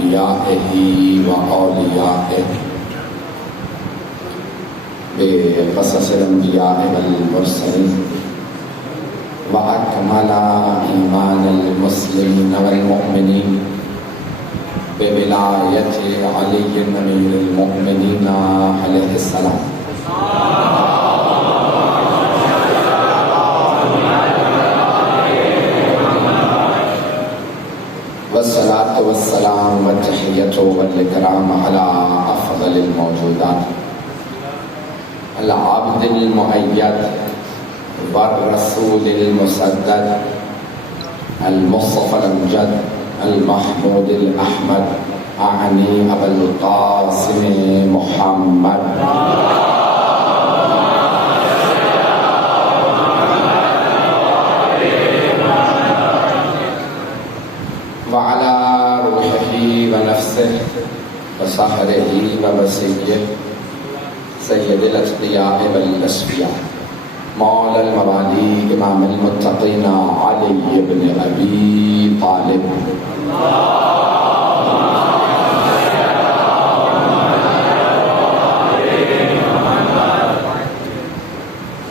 أنبيائه وأوليائه بقصص الأنبياء والمرسلين وأكمل إيمان المسلمين والمؤمنين بولاية علي أمير المؤمنين عليه السلام. والصلاة والسلام والتحية والإكرام على أفضل الموجودات العبد المؤيد والرسول المسدد المصطفى الأمجد المحمود الأحمد أعني أبا القاسم محمد وعلى روحه ونفسه وصهره ووسيله سيد الأتقياء والأصفياء مولى الموالي إمام المتقين علي بن أبي طالب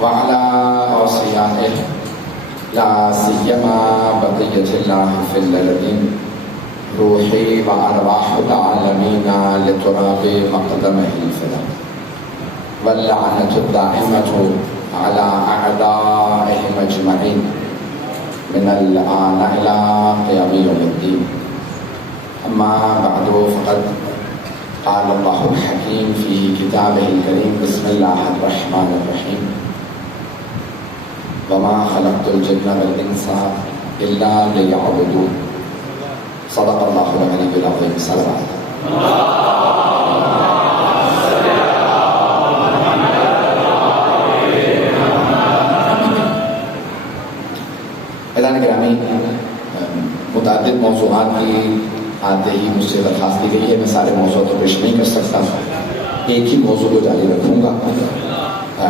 وعلى أوصيائه لا سيما بقية الله في الأرضين روحي وأرواح العالمين لتراب مقدمه الفداء واللعنة الدائمة على أعدائهم أجمعين من الآن إلى قيام يوم الدين. أما بعد فقد قال الله الحكيم في كتابه الكريم بسم الله الرحمن الرحيم وما خلقت الجن والإنس إلا ليعبدون صدق الله العلي العظيم. صلوات اعزائے گرامی، متعدد موضوعات کی آتے ہی مجھ سے درخواست کی گئی ہے، میں سارے موضوع تو پیش نہیں کر سکتا، ایک ہی موضوع کو جاری رکھوں گا۔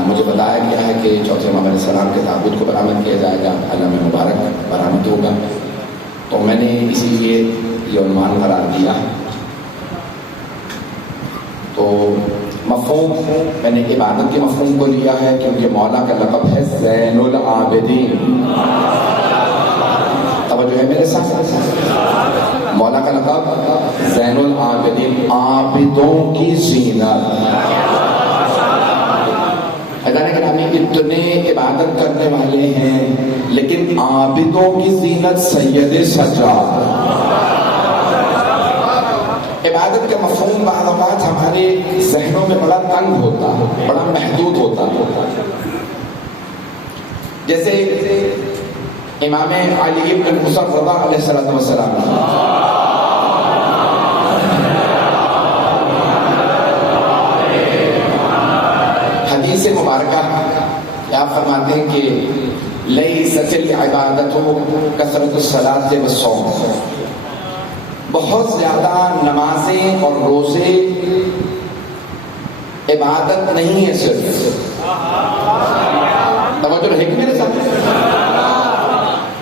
مجھے بتایا گیا ہے کہ چوتھے امام علیہ السلام کے تابوت کو برآمد کیا جائے گا، علم مبارک برآمد ہوگا، تو میں نے اسی لیے یہ عنوان قرار دیا۔ تو مفہوم میں نے عبادت کے مفہوم کو لیا ہے کیونکہ مولا کا لقب ہے زین العابدین۔ توجہ ہے میرے ساتھ؟ مولا کا لقب زین العابدین، عابدوں کی زینت۔ حضرت گرامی، اتنے عبادت کرنے والے ہیں لیکن عابدوں کی زینت سید سجاد۔ عبادت کا مفہوم بعض اوقات ہمارے ذہنوں میں بڑا تنگ ہوتا ہے، بڑا محدود ہوتا ہے۔ جیسے امام علی بن الحسن رضا علیہ السلام حدیث مبارکہ آپ فرماتے ہیں کہ لیست العبادۃ کثرۃ الصلاۃ والصوم، بہت زیادہ نمازیں اور روزے عبادت نہیں ہے صرف۔ توجہ رہے گی میرے ساتھ؟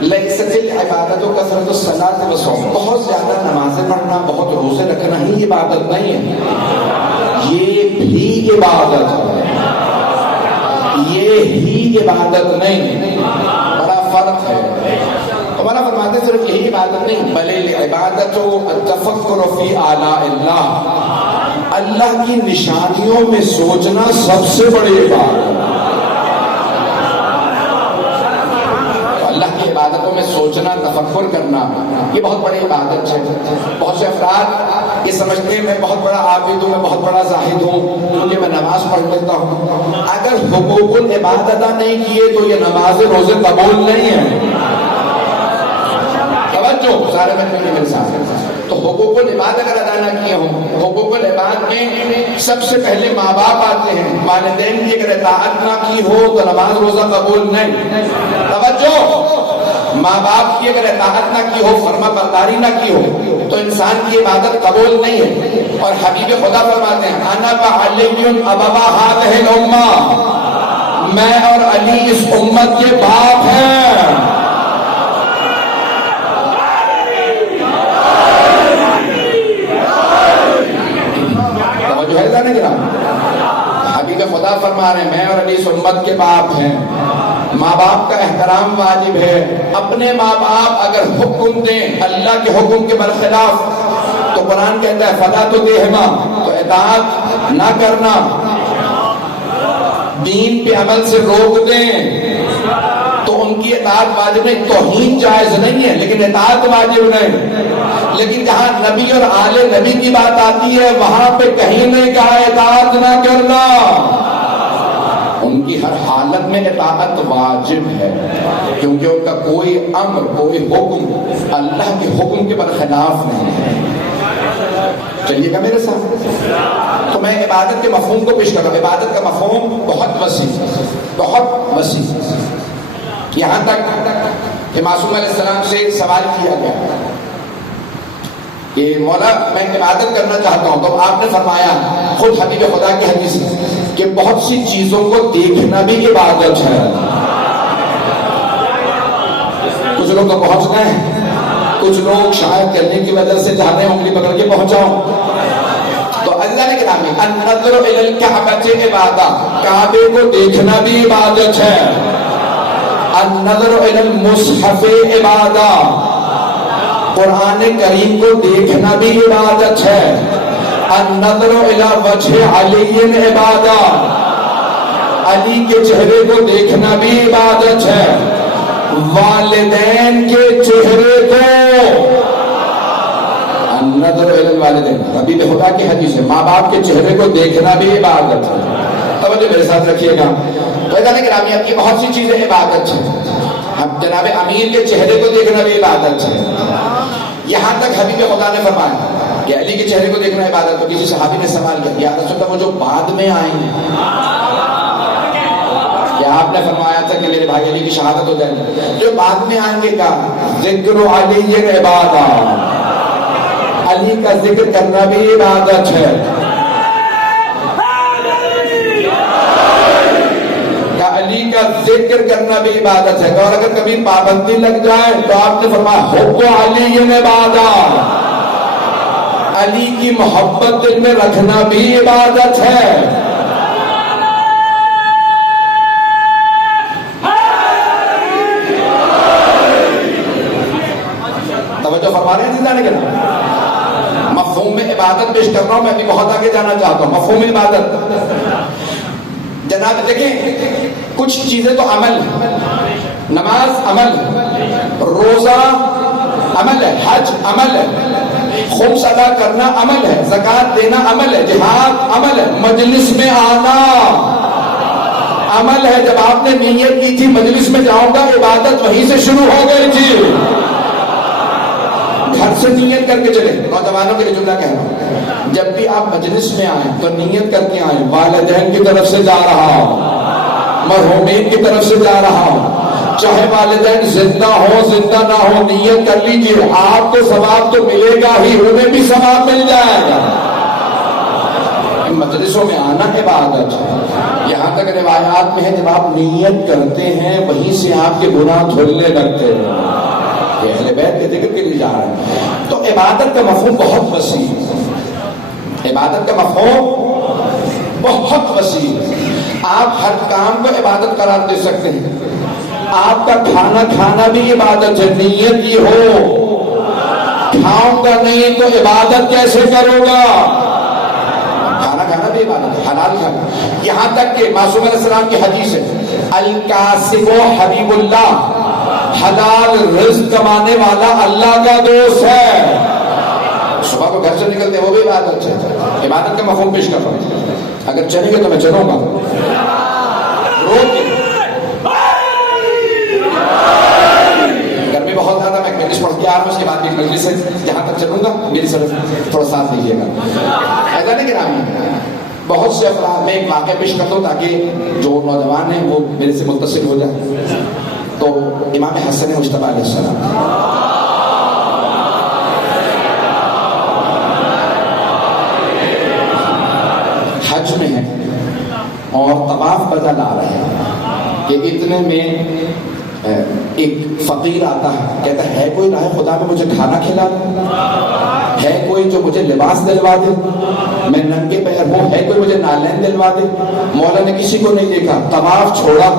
لیست العبادۃ کثرۃ الصلاۃ والصوم، بہت زیادہ نمازیں پڑھنا، بہت روزے رکھنا ہی عبادت نہیں ہے، یہ بھی عبادت ہے، یہ ہی عبادت نہیں، بڑا فرق ہے۔ ہمارا فرماتے صرف یہی عبادت نہیں بل العبادۃ التفکر فی آلاء اللہ، اللہ کی نشانیوں میں سوچنا سب سے بڑی عبادت ہے۔ اللہ کی عبادتوں میں سوچنا، تفکر کرنا، یہ بہت بڑی عبادت ہے۔ بہت سے افراد یہ سمجھتے ہیں میں بہت بڑا عابد ہوں، میں بہت بڑا زاہد ہوں کیونکہ میں نماز پڑھ لیتا ہوں۔ اگر حقوق العباد ادا نہیں کیے تو یہ نماز روزے قبول نہیں ہے۔ توجہ سارے بچوں کے میرے ساتھ۔ تو حقوق العباد اگر ادا نہ کیے ہوں، حقوق العباد میں سب سے پہلے ماں باپ آتے ہیں، والدین کی اگر اطاعت نہ کی ہو تو نماز روزہ قبول نہیں۔ توجہ، ماں باپ کی اگر اطاعت نہ کی ہو، فرما برداری نہ کی ہو تو انسان کی عبادت قبول نہیں ہے۔ اور حبیب خدا فرماتے ہیں انا وعلی ابوا هذه الامہ، میں اور علی اس امت کے باپ ہیں۔ فرما رہے ہیں میں اور علی اس امت کے باپ ہیں، ماں باپ کا احترام واجب ہے. اپنے ماں باپ اگر حکم دیں اللہ کے حکم کے برخلاف تو قرآن کہتا ہے فلا تطعہما، تو اطاعت نہ کرنا. دین پہ عمل سے روک دیں تو ان کی اطاعت واجب نہیں. توہین جائز نہیں ہے لیکن اطاعت واجب نہیں. لیکن جہاں نبی اور آل نبی کی بات آتی ہے وہاں پہ کہیں نہیں کہا اطاعت نہ کرنا. ان کی ہر حالت میں اطاعت واجب ہے کیونکہ ان کا کوئی امر کوئی حکم اللہ کے حکم کے برخلاف نہیں ہے. چلیے گا میرے ساتھ. تو میں عبادت کے مفہوم کو پیش کر رہا ہوں. عبادت کا مفہوم بہت وسیع. یہاں تک کہ معصوم علیہ السلام سے سوال کیا گیا کہ مولا میں عبادت کرنا چاہتا ہوں، تو آپ نے فرمایا خود حبیب خدا کی حدیث کہ بہت سی چیزوں کو دیکھنا بھی عبادت ہے. کچھ لوگ تو پہنچ گئے، کچھ لوگ شاید کرنے کی وجہ سے چاہتے ہیں انگلی پکڑ کے پہنچاؤ. تو اللہ نے کہا النظر الی الکعبۃ عبادت، کعبے کو دیکھنا بھی عبادت ہے. النظر الی المصحف عبادت، قرآن کریم کو دیکھنا بھی عبادت ہے. النظر الی وجہ علی عبادت، علی کے چہرے کو دیکھنا بھی عبادت ہے. والدین کے چہرے کو، النظر الی الوالدین حبیب خدا کی حدیث ہے، ماں باپ کے چہرے کو دیکھنا بھی عبادت ہے. توجہ میرے ساتھ رکھیے گا. تو ایسا گرامی اب کی بہت سی چیزیں عبادت ہے. اب جناب امیر کے چہرے کو دیکھنا بھی عبادت ہے. یہاں تک حبیب خدا نے فرمایا کہ علی کے چہرے کو دیکھنا عبادت. تو کسی صحابی نے سوال کیا یا رسول اللہ وہ جو بعد میں آئیں گے، کیا آپ نے فرمایا تھا کہ میرے بھائی علی کی شہادت ہو جائے گی؟ جو بعد میں آئیں گے کا ذکر علی عبادت، علی کا ذکر کرنا بھی عبادت ہے. علی کا ذکر کرنا بھی عبادت ہے. اور اگر کبھی پابندی لگ جائے تو آپ نے فرمایا حب علی عبادت، علی کی محبت دل میں رکھنا بھی عبادت ہے. توجہ فرما رہے ہیں جانے کے نا مفہوم میں عبادت پیش کر رہا ہوں. میں ابھی بہت آگے جانا چاہتا ہوں. مفہوم عبادت جناب دیکھیں کچھ چیزیں تو عمل ہے. نماز عمل ہے، روزہ عمل ہے، حج عمل ہے، خمس ادا کرنا عمل ہے، زکوٰۃ دینا عمل ہے، جہاد عمل ہے، مجلس میں آنا عمل ہے. جب آپ نے نیت کی تھی مجلس میں جاؤں گا، عبادت وہیں سے شروع ہو گئی تھی. گھر سے نیت کر کے چلے. نوجوانوں کے لیے جملہ کہہ رہا ہوں، جب بھی آپ مجلس میں آئیں تو نیت کر کے آئیں والدین کی طرف سے جا رہا ہوں، مرحومین کی طرف سے جا رہا ہوں. چاہے والدین زندہ ہو زندہ نہ ہو، نیت کر لیجیے. آپ کو ثواب تو ملے گا ہی، انہیں بھی ثواب مل جائے گا. مجلسوں میں آنا عبادت ہے. یہاں تک روایات میں ہے جب آپ نیت کرتے ہیں وہیں سے آپ کے گناہ دھلنے لگتے ہیں. یہ اہل بیت کے ذکر کے لیے جا رہے ہیں. تو عبادت کا مفہوم بہت وسیع ہے. عبادت کا مفہوم بہت وسیع ہے. آپ ہر کام کو عبادت قرار دے سکتے ہیں. آپ کا کھانا کھانا بھی عبادت ہے. نیت یہ ہو کھاؤں گا نہیں تو عبادت کیسے کروں گا. کھانا کھانا بھی عبادت ہے، حلال کھانا. یہاں تک کہ معصوم علیہ السلام کی حدیث ہے الکاسب حبیب اللہ، حلال رزق کمانے والا اللہ کا دوست ہے. صبح کو گھر سے نکلتے وہ بھی عبادت ہے. عبادت کا مفہوم پیش کر رہا ہوں. اگر چلیں گے تو میں چلوں گا. گرمی بہت زیادہ، میں مجلس پڑھ کے آ رہا ہوں، اس کے بعد بھی مجلس سے جہاں تک چلوں گا میری طرف تھوڑا ساتھ دیجیے گا. ایسا نہیں کہ بہت سے افراد میں ایک واقعہ پیش کرتا ہوں تاکہ جو نوجوان ہیں وہ میرے سے متصل ہو جائے. تو امام حسن مجتبیٰ علیہ السلام حج میں ہیں اور طواف بجا لا رہے ہیں کہ اتنے میں ایک فقیر آتا ہے، کہتا ہے کوئی راہ خدا میں مجھے کھانا کھلا دے، ہے کوئی جو مجھے لباس دلوا دے. میں ننگے پیر ہوں، ہے کوئی مجھے نالین دلوا دے؟ مولا نے کسی کو نہیں دیکھا، طواف چھوڑا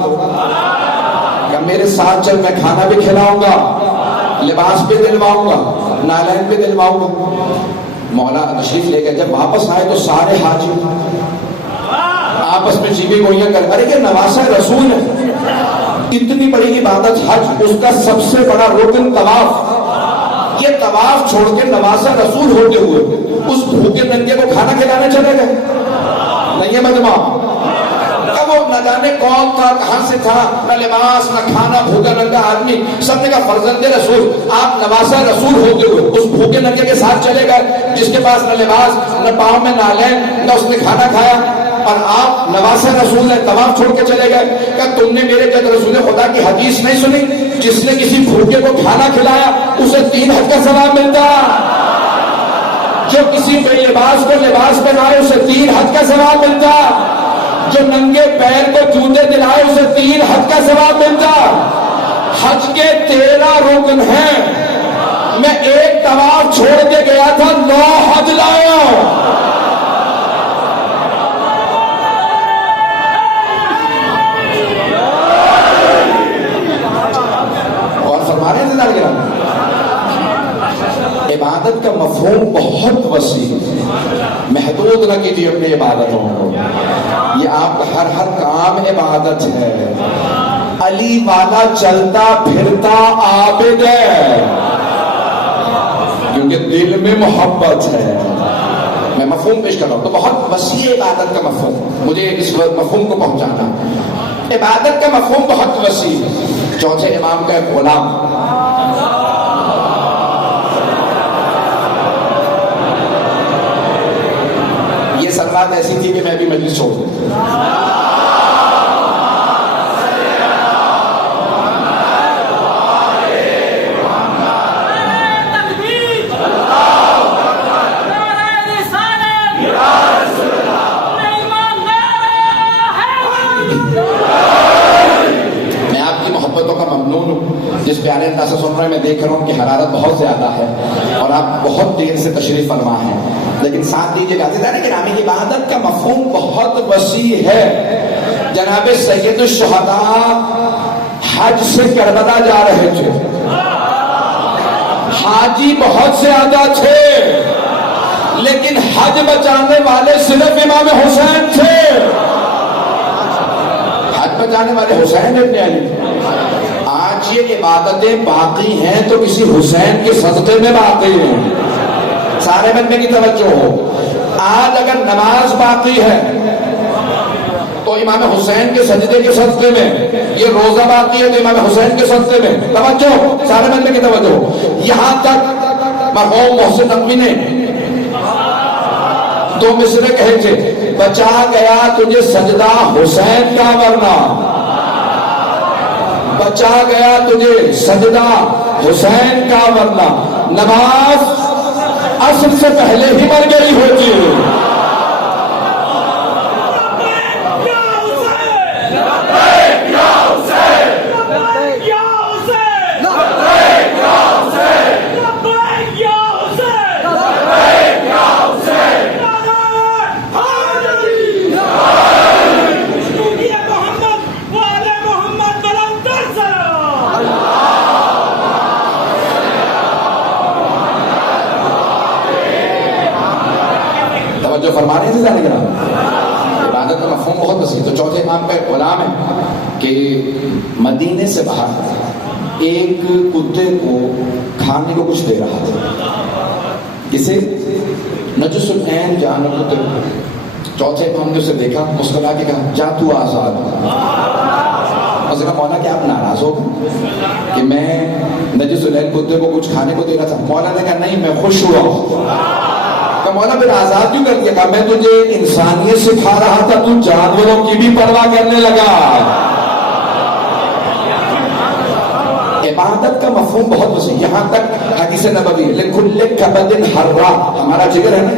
کہ میرے ساتھ چل، میں کھانا بھی کھلاؤں گا، لباس بھی دلواؤں گا، نالین بھی دلواؤں گا۔ مولا تشریف لے گئے، جب واپس آئے تو سارے حاجی آپس میں چیخیں گوئیاں کر، ارے یہ نواسہ رسول ہے، اتنی بڑی عبادت حج، اس کا سب سے بڑا رکن طواف، یہ طواف چھوڑ کے نواسہ رسول ہوتے ہوئے اس بھوکے ننگے کو کھانا کھلانے چلے گئے؟ نہیں ہے مجمع؟ وہ نہ جانے کون تھا، کہاں سے تھا، نہ لباس نہ کھانا، بھوکا ننگا آدمی، سب نے کہا فرزند رسول آپ نواسہ رسول ہوتے ہوئے اس بھوکے ننگے کے ساتھ چلے گئے جس کے پاس نہ لباس نہ پاؤں میں نالین نہ اس نے کھانا کھایا، اور آپ نواسہ رسول نے طواف چھوڑ کے چلے گئے؟ کہ تم نے میرے جد رسول خدا کی حدیث نہیں سنی، جس نے کسی بھوکے کو کھانا کھلایا اسے 3 حج کا ثواب ملتا، جو کسی بے لباس کو لباس پہنائے اسے 3 حج کا ثواب ملتا، جو ننگے پیر کو جوتے دلائے اسے 3 حج کا ثواب ملتا۔ حج کے 13 رکن ہیں، میں ایک طواف چھوڑ کے گیا تھا، 9 حج لایا۔ اور فرما رہے ہیں عبادت کا مفہوم بہت وسیع، محدود نہ کیجیے اپنی عبادتوں کو، یہ آپ کا ہر کام عبادت ہے۔ علی والا چلتا پھرتا عابد ہے کیونکہ دل میں محبت ہے۔ میں مفہوم پیش کر رہا ہوں تو بہت وسیع عبادت کا مفہوم، مجھے اس مفہوم کو پہنچانا، عبادت کا مفہوم بہت وسیع۔ چوتھے امام کا ایک غلام، یہ سلوات ایسی تھی کہ میں بھی مجلس چھوڑ دیتا۔ میں آپ کی محبتوں کا ممنون ہوں، جس پیارے انداز سے سن رہے ہیں، میں دیکھ رہا ہوں کہ حرارت بہت زیادہ ہے اور آپ بہت دیر سے تشریف فرما ہیں، لیکن ساتھ دیجیے گا گرامی کی عبادت کا مفہوم بہت وسیع ہے۔ جناب سید الشہداء حج سے کربلا جا رہے تھے، حاجی بہت زیادہ تھے، لیکن حج بچانے والے صرف امام حسین تھے، حج بچانے والے حسین ابن علی۔ آج یہ عبادتیں باقی ہیں تو کسی حسین کے صدقے میں باقی ہیں، سارے بندے کی توجہ ہو۔ آج اگر نماز باقی ہے تو امام حسین کے سجدے کے صدقے میں، یہ روزہ باقی ہے تو امام حسین کے صدقے میں، توجہ سارے بندے کی توجہ ہو۔ یہاں تک مرحوم محسن نقوی نے 2 مصرے کہے تھے، بچا گیا تجھے سجدہ حسین کا ورنہ، بچا گیا تجھے سجدہ حسین کا ورنہ، نماز عصر سے پہلے ہی مر گئی ہوتی ہے۔ جو فرما رہے ہیں زیادہ عبادت کا مفہوم بہت وسیع۔ تو چوتھے امام کا ایک غلام ہے کہ مدینے سے باہر ایک کتے کو کھانے کو کچھ دے رہا تھا، کسے؟ نجس العین جانور کتے کو۔ چوتھے امام نے اسے دیکھا، مسکرا کے کہا جا تو آزاد۔ اس نے کہا مولا کہ آپ ناراض ہو کہ میں نجس العین کتے کو کچھ کھانے کو دے رہا تھا؟ مولا نے کہا نہیں، میں خوش ہوا ہوں۔ مولا پھر آزاد کیوں کر دیا؟ کہا میں تجھے انسانیت سکھا رہا تھا، تو جانوروں کی بھی پرواہ کرنے لگا۔ عبادت کا مفہوم بہت وسیع، یہاں تک حدیث نبوی لکل کبد حرہ، ہمارا جگر ہے نا،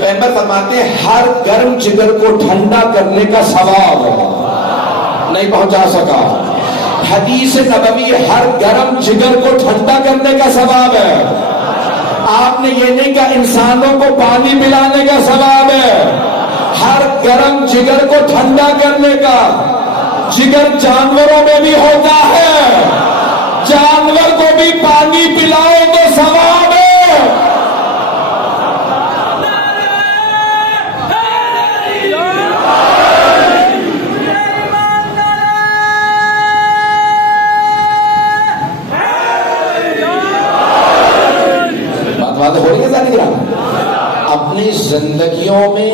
پیغمبر فرماتے ہیں ہر گرم جگر کو ٹھنڈا کرنے کا ثواب نہیں پہنچا سکا۔ حدیث نبوی ہر گرم جگر کو ٹھنڈا کرنے کا ثواب ہے۔ آپ نے یہ نہیں کہا انسانوں کو پانی پلانے کا ثواب ہے، ہر گرم جگر کو ٹھنڈا کرنے کا جگر جانوروں میں بھی ہوتا ہے، جانور کو بھی پانی پلاؤ تو ثواب ہے۔ بات ہو رہی ہے ذاتی گرام؟ اپنی زندگیوں میں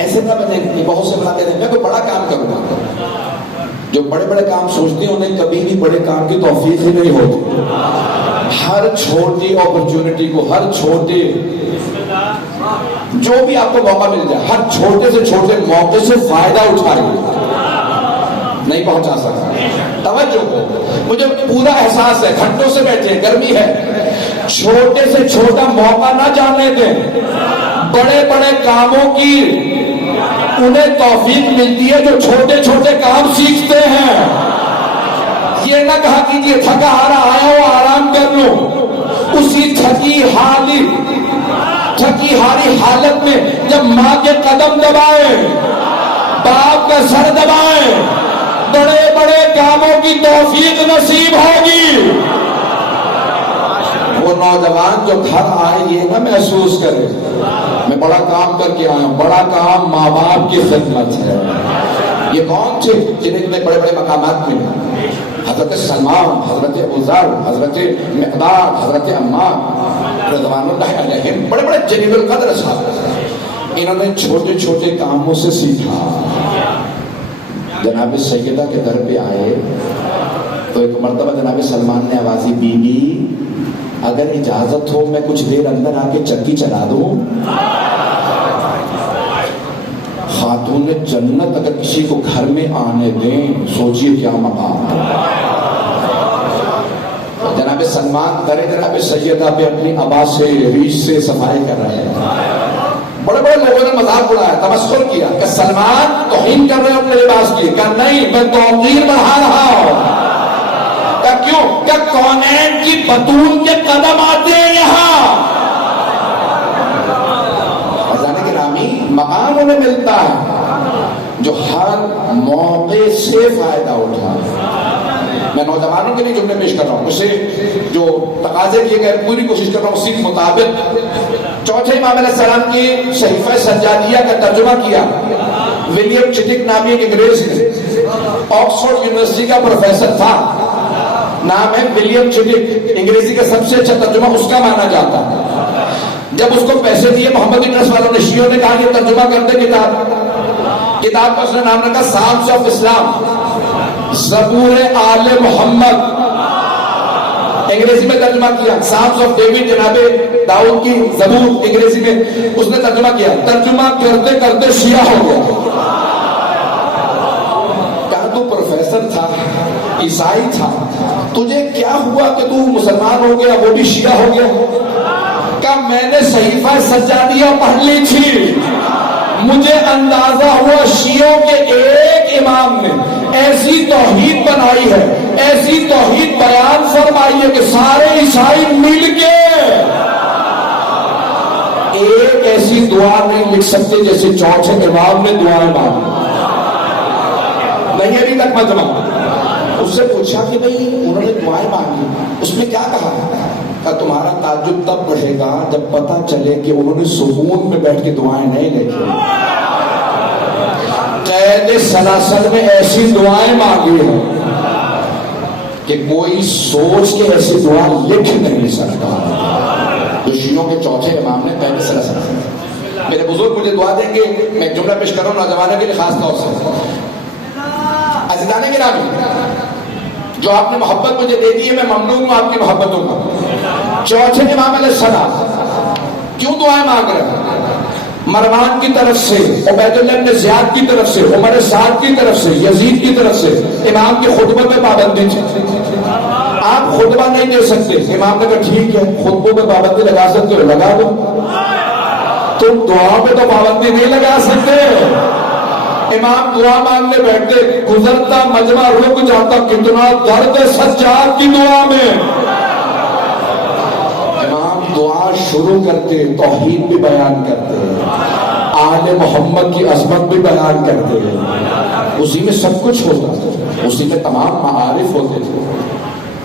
ایسے نہ بنے کہ بہت سے بناتے ہیں میں کوئی بڑا کام کروں گا، جو بڑے بڑے کام سوچتے ہیں انہیں کبھی بھی بڑے کام کی توفیق ہی نہیں ہوتی۔ ہر چھوٹی اپرچونٹی کو، ہر چھوٹے جو بھی آپ کو موقع مل جائے، ہر چھوٹے سے چھوٹے موقع سے فائدہ اٹھائیے، نہیں پہنچا سکتا۔ توجہ ہو، مجھے پورا احساس ہے، گھنٹوں سے بیٹھے، گرمی ہے، چھوٹے سے چھوٹا موقع نہ جانے دیں۔ بڑے بڑے کاموں کی انہیں توفیق ملتی ہے جو چھوٹے چھوٹے کام سیکھتے ہیں۔ یہ نہ کہا کیجیے تھکا ہارا آیا ہو آرام کر لوں، اسی تھکی ہاری حالت میں جب ماں کے قدم دبائے، باپ کا سر دبائے، بڑے بڑے کاموں کی توفیق نصیب ہوگی۔ وہ نوجوان جو گھر آئے یہ نہ محسوس کرے میں بڑا کام کر کے آیا ہوں، بڑا کام ماں باپ کی خدمت ہے۔ یہ کون تھے جنہیں بڑے بڑے مقامات میں؟ حضرت سلمان، حضرت ابو ذر، حضرت مقداد، حضرت عمار رضوان اللہ علیہم، بڑے بڑے جلیل القدر صاحب، انہوں نے چھوٹے چھوٹے کاموں سے سیکھا۔ جناب سیدہ کے در پہ آئے تو ایک مرتبہ جناب سلمان نے آوازی، بی بی اگر اجازت ہو میں کچھ دیر اندر آ کے چکی چلا دوں۔ خاتون جنت اگر کسی کو گھر میں آنے دیں، سوچئے کیا مقام۔ جناب سلمان درے جناب سیدہ پہ اپنی ابا سے ریش سے صفائی کر رہے ہیں۔ بڑے بڑے لوگوں نے مذاق اڑایا، تمسخر کیا کہ سلمان توہین کر رہے ہیں اپنے لباس کی، کہ نہیں میں توقیر بڑھا رہا ہوں۔ کیوں کہ کونین کی بطول کے قدم آتے ہیں یہاں۔ خزانے کے نامی مقام انہیں ملتا ہے جو ہر موقع سے فائدہ اٹھا۔ میں نوجوانوں کے لیے جملے پیش کر رہا ہوں، اسے جو تقاضے کیے گئے پوری کوشش کر رہا ہوں، اسی کے مطابق چوتھے امام علیہ السلام کی صحیفہ سجادیہ کا ترجمہ کیا ولیم چٹک نامی ایک انگریز نے، آکسفورڈ یونیورسٹی کا پروفیسر تھا، نام ہے ولیم چٹک، انگریزی کا سب سے اچھا ترجمہ اس کا مانا جاتا ہے۔ جب اس کو پیسے دیے محمدی ٹرسٹ والوں نے، شیعوں نے کہا کہ ترجمہ کر دے کتاب کا اس نے نام رکھا سالمز آف اسلام، زبور آل محمد، انگریزی میں ترجمہ کیا سالمز آف ڈیوڈ، جناب داؤد کی زبور، انگریزی میں اس نے ترجمہ کیا۔ ترجمہ کرتے کرتے شیعہ ہو گیا۔ کہا تو پروفیسر تھا، عیسائی تھا، تجھے کیا ہوا کہ تو مسلمان ہو گیا، وہ بھی شیعہ ہو گیا؟ کہ میں نے صحیفہ سجادیہ پڑھ لی تھی، مجھے اندازہ ہوا شیعوں کے ایک امام نے ایسی توحید بنائی ہے، ایسی توحید بیان فرمائی ہے کہ سارے عیسائی مل کے ایک ایسی دعا نہیں لکھ سکتے جیسے چوتھے امام نے دعائیں مانگی۔ نہیں ابھی تک مجمع اس سے پوچھا کہ بھئی انہوں نے دعائیں مانگی، اس میں کیا کہا؟ کہ تمہارا تعجب تب بڑھے گا جب پتا چلے کہ انہوں نے سکون میں بیٹھ کے دعائیں نہیں لکھی، قید سلاسل میں ایسی دعائیں مانگی ہیں کہ کوئی سوچ کے ایسی دعا لکھ نہیں سکتا۔ جو شیعوں کے چوتھے امام نے قید سلاسل، میرے بزرگ مجھے دعا دیں گے، میں ایک جملہ پیش کر رہا ہوں نوجوانوں کے لیے خاص طور سے۔ عزیزان گرامی، جو آپ نے محبت مجھے دے دی ہے میں ممنون ہوں آپ کی محبتوں کا۔ چوتھے امام علیہ السلام کیوں دعائیں مانگ رہے ہیں؟ مروان کی طرف سے، عبید اللہ بن زیاد کی طرف سے، عمر سعد کی طرف سے، یزید کی طرف سے امام کے خطبے پہ پابندی تھی۔ آپ خطبہ نہیں دے سکتے، امام نے کہا ٹھیک ہے خطبوں پہ پابندی لگا سکتے ہو لگا دو، تم دعا پہ تو پابندی نہیں لگا سکتے۔ امام دعا مانگنے بیٹھتے، گزرتا مجمع رک جاتا، کتنا درد سجاد کی دعا میں۔ امام دعا شروع کرتے توحید بھی بیان کرتے آل محمد کی عظمت بھی بیان کرتے اسی میں سب کچھ ہوتا تھا، اسی میں تمام معارف ہوتے تھے۔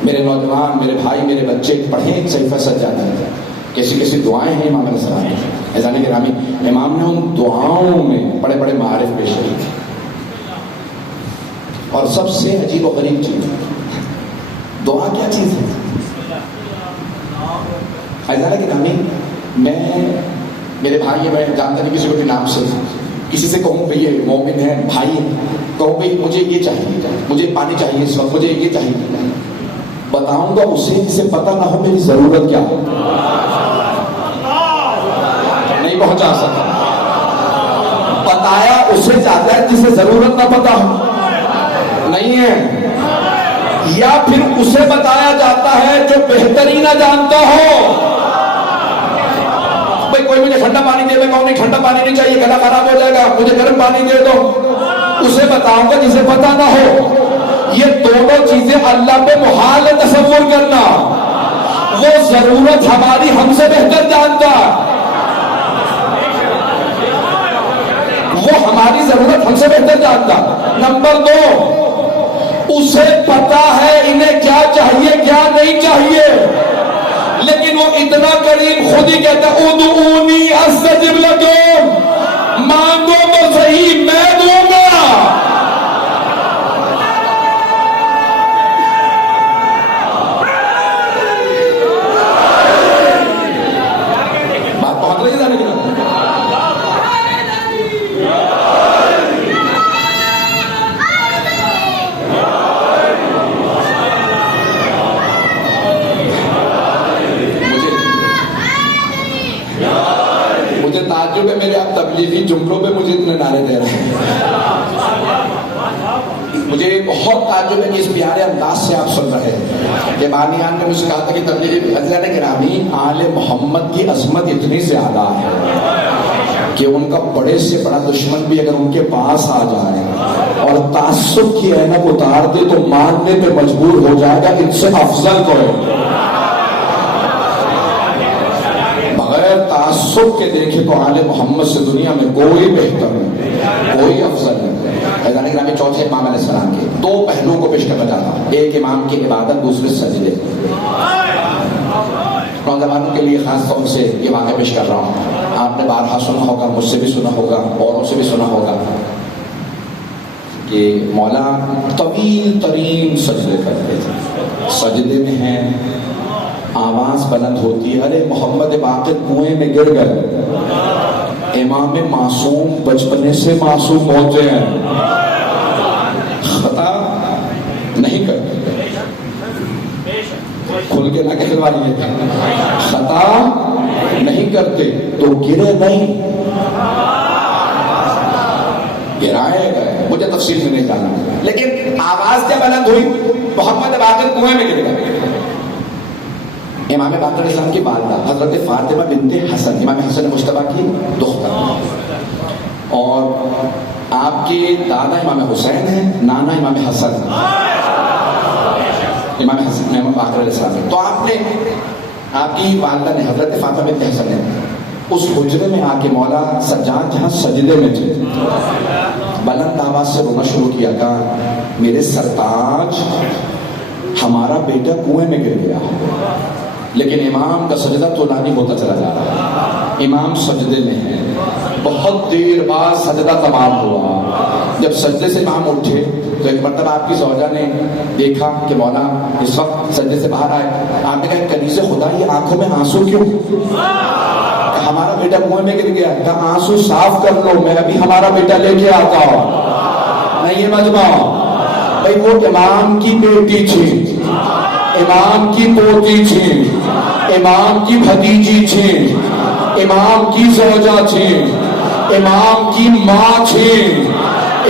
میرے نوجوان، میرے بھائی، میرے بچے پڑھیں صحیفہ سجادہ ہے، کیسی کیسی دعائیں ہیں امام علیہ السلام کی۔ ایزان گرامی، امام نے ان دعاؤں میں بڑے بڑے معارف پیش کیے۔ اور سب سے عجیب و غریب چیز، دعا کیا چیز ہے؟ ایزان گرامی، میں میرے بھائی ہے، میں جانتا نہیں کسی کو بھی نام سے، کسی سے کہوں بھئی یہ مومن ہے، بھائی ہے، کہوں بھئی مجھے یہ چاہیے، مجھے پانی چاہیے اس وقت، مجھے یہ چاہیے، بتاؤں گا اسے جسے پتہ نہ ہو میری ضرورت کیا ہے، نہیں پہنچا سکتا۔ بتایا اسے جاتا ہے جسے ضرورت نہ پتا ہو، نہیں ہے، یا پھر اسے بتایا جاتا ہے جو بہتری نہ جانتا ہو۔ بھئی کوئی مجھے ٹھنڈا پانی دے، میں کہوں نہیں ٹھنڈا پانی نہیں چاہیے، گلا خراب ہو جائے گا، مجھے گرم پانی دے دو، اسے بتاؤں گا جسے پتا نہ ہو۔ یہ دونوں چیزیں اللہ پہ محال ہے تصور کرنا۔ وہ ضرورت ہماری ہم سے بہتر جانتا، وہ ہماری ضرورت ہم سے بہتر جانتا۔ نمبر 2، اسے پتا ہے انہیں کیا چاہیے کیا نہیں چاہیے، لیکن وہ اتنا کریم خود ہی کہتا ہے ادعونی استجب لکم، مانگو تو صحیح میں دوں گا۔ بات پہنچ رہی ہے جانے کی؟ مجھے تعجب ہے میرے آپ تبلیغی جملوں پہ مجھے اتنے نعرے دے رہے ہیں، مجھے بہت تعجب ہے کہ اس پیارے انداز سے آپ سن رہے ہیں۔ یہ بانیان نے مجھ سے کہا تھا کہ تبلیغی حضرت گرامی آل محمد کی عظمت اتنی زیادہ ہے کہ ان کا بڑے سے بڑا دشمن بھی اگر ان کے پاس آ جائے اور تعصب کی اینک اتار دے تو ماننے پہ مجبور ہو جائے گا ان سے افضل کوئی، تعصب کے دیکھے تو آل محمد سے دنیا میں کوئی بہتر نہیں، کوئی افضل نہیں۔ حضرت گرامی چوتھے امام علیہ السلام کے 2 پہلوؤں کو پیش کرنا چاہتا ہوں، ایک امام کی عبادت، دوسرے سجدے۔ نوجوانوں کے لیے خاص طور سے یہ واقعہ پیش کر رہا ہوں، آپ نے بارہا سنا ہوگا، مجھ سے بھی سنا ہوگا، اوروں سے بھی سنا ہوگا کہ مولا طویل ترین سجدے کرتے تھے، سجدے میں ہیں، آواز بلند ہوتی ہے، ارے محمد باقر کنویں میں گر گئے، امام معصوم بچپنے سے معصوم ہوتے ہیں، خطا نہیں کرتے، کھل کے نہ کہلوائیے، خطا نہیں کرتے تو گرے نہیں، گرائے گئے، مجھے تفصیل میں نہیں جانا، لیکن آواز کیا بلند ہوئی، محمد باقر کنویں میں گر گئے۔ امام باقر اسلام کی والدہ حضرت فاطمہ بنت حسن، امام حسن مجتبیٰ کی دختر، اور آپ کے دادا امام حسین ہیں، نانا امام حسن، امام حسن امام باقر علیہ السلام۔ تو آپ کی والدہ نے حضرت فاطمہ بنت حسن نے اس حجرے میں آ کے مولا سجاد جہاں سجدے میں تھے بلند آواز سے رونا شروع کیا، کہا میرے سرتاج ہمارا بیٹا کنویں میں گر گیا، لیکن امام کا سجدہ طولانی ہوتا چلا جا رہا ہے، امام سجدے میں ہے، بہت دیر بعد سجدہ تمام ہوا، جب سجدے سے امام اٹھے تو ایک مرتبہ آپ کی زوجہ نے دیکھا کہ مولا اس وقت سجدے سے باہر آئے، آپ نے کہا کنیز خدا یہ آنکھوں میں آنسو کیوں؟ ہمارا بیٹا کنویں میں گر گیا، کہا آنسو صاف کر لو، میں ابھی ہمارا بیٹا لے کے آتا ہوں۔ نہیں یہ مجمع بھائی، وہ امام کی بیٹی تھی، امام کی پوتی تھی، امام کی بھتیجی تھی، امام کی زوجہ تھی، امام کی ماں تھی،